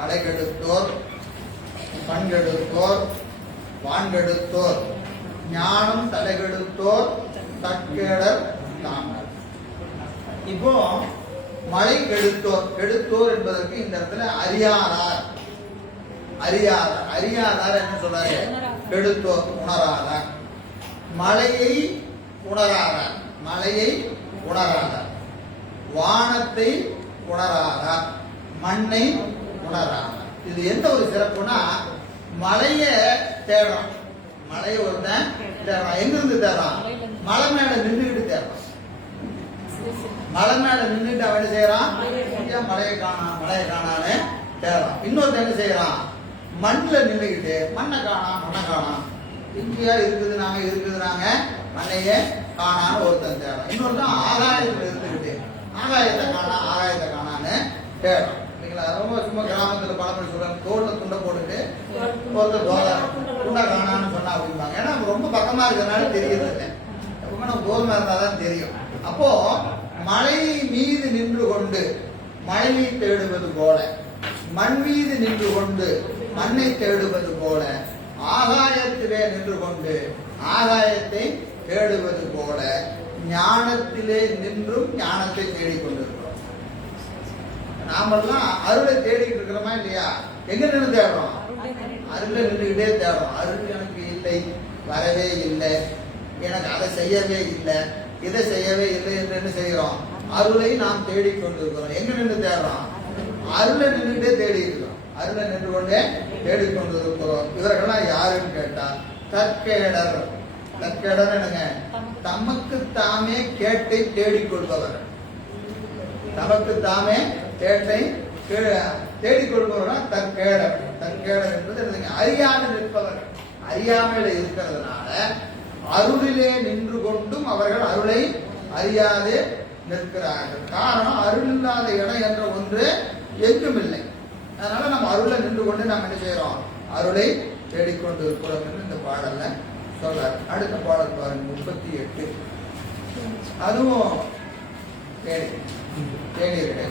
மலைகெடுத்தோர் பண்கெடுத்தோர் வான்கெடுத்தோர் ஞானம் தலைகெடுத்தோர் தற்கேடர் தாங்கள். இப்போ மழை கெடுத்தோர் கெடுத்தோர் என்பதற்கு இந்த இடத்துல அறியாதார். அறியாதார் அறியாதார் என்ன சொல்றாரு? கெடுத்தோர் உணராதார். மழையை உணராதார். மழையை உணராதார். வானத்தை உணராதார். மண்ணை உணராதார் இது எந்த ஒரு சிறப்புனா மலைய தேடுறான். மலையை ஒருத்தன் தேடுறான். எங்கிருந்து தேடுறான்? மலை மேல நின்றுகிட்டு தேடுறான். மலை மேல நின்றுட்டு அவன் என்ன செய்யறான்? மலையை காணா மலையை காணான்னு தேடுறான். இன்னொருத்தன் என்ன செய்யறான்? மண்ணில் நின்றுக்கிட்டு மண்ணை காணா மண்ணை காணா. இங்கேயா இருக்குது நாங்க இருக்குது நாங்க மண்ணையே காணான்னு ஒருத்தன் தேடுறான். இன்னொருத்தன் ஆகாயத்தில் இருந்துக்கிட்டு ஆகாயத்தை காணா ஆகாயத்தை காணான்னு தேடுறான். ரொம்ப சும்மா கிராமத்துல பழமொழி சொல்றாங்க. தோல்ல துண்டை போட்டுட்டு ஒருத்தர் தோலை துண்டை காணான்னு சொன்னா அப்படிம்பாங்க. ஏன்னா ரொம்ப பக்கமா இருக்கிறதுனால தெரியுது இல்லை எப்பவுமே நம்ம தூரமா இருந்தாதான் தெரியும். அப்போ மலை மீது நின்று கொண்டு மழையை தேடுவது போல மண் மீது நின்று கொண்டு மண்ணை தேடுவது போல ஆகாயத்திலே நின்று கொண்டு ஆகாயத்தை தேடுவது போல ஞானத்திலே நின்றும் ஞானத்தை தேடிக்கொண்டிருக்கிறோம் நாமெல்லாம் அருளை தேடிட்டு இருக்கிறோமா இல்லையா? எங்க நின்று தேடுறோம்? அருளை நின்றுகிட்டே தேடுறோம். அருள் எனக்கு இல்லை வரவே இல்லை. எனக்கு அதை செய்யவே இல்லை இதை செய்யவே இல்லை என்று என்ன செய்கிறோம்? அருளை நாம் தேடிக்கொண்டிருக்கிறோம் எங்க நின்று தேடுறோம்? அருளை நின்றுகிட்டே தேடி இருக்கிறோம். அருளை நின்று கொண்டே தேடிக்கொண்டு இருக்கிறோம் இவர்கள்லாம் யாருன்னு கேட்டா தற்கேடர். தற்கேடர் என்னங்க? தமக்கு தாமே கேட்டை தேடிக்கொள்பவர் தமக்கு தாமே கேட்டை கே- தேடிக்கொள்பவர்கள் தற்கேடர் தற்கேடர் என்பது அறியாமல் அறியாது நிற்பவர். அறியாமையில இருக்கிறதுனால அருளிலே நின்று கொண்டும் அவர்கள் அருளை அறியாதே நிற்கிறார்கள். காரணம் அருள் இல்லாத இடம் என்ற ஒன்று எங்கும் இல்லை அதனால நம்ம அருளை நின்று கொண்டு நாம் என்ன செய்யறோம்? அருளை தேடிக்கொண்டு இருக்கிறோம் என்று இந்த பாடல்ல சொல்றார். அடுத்த பாடல் பாருங்க முப்பத்தி எட்டு. அதுவும் தேடி தேடி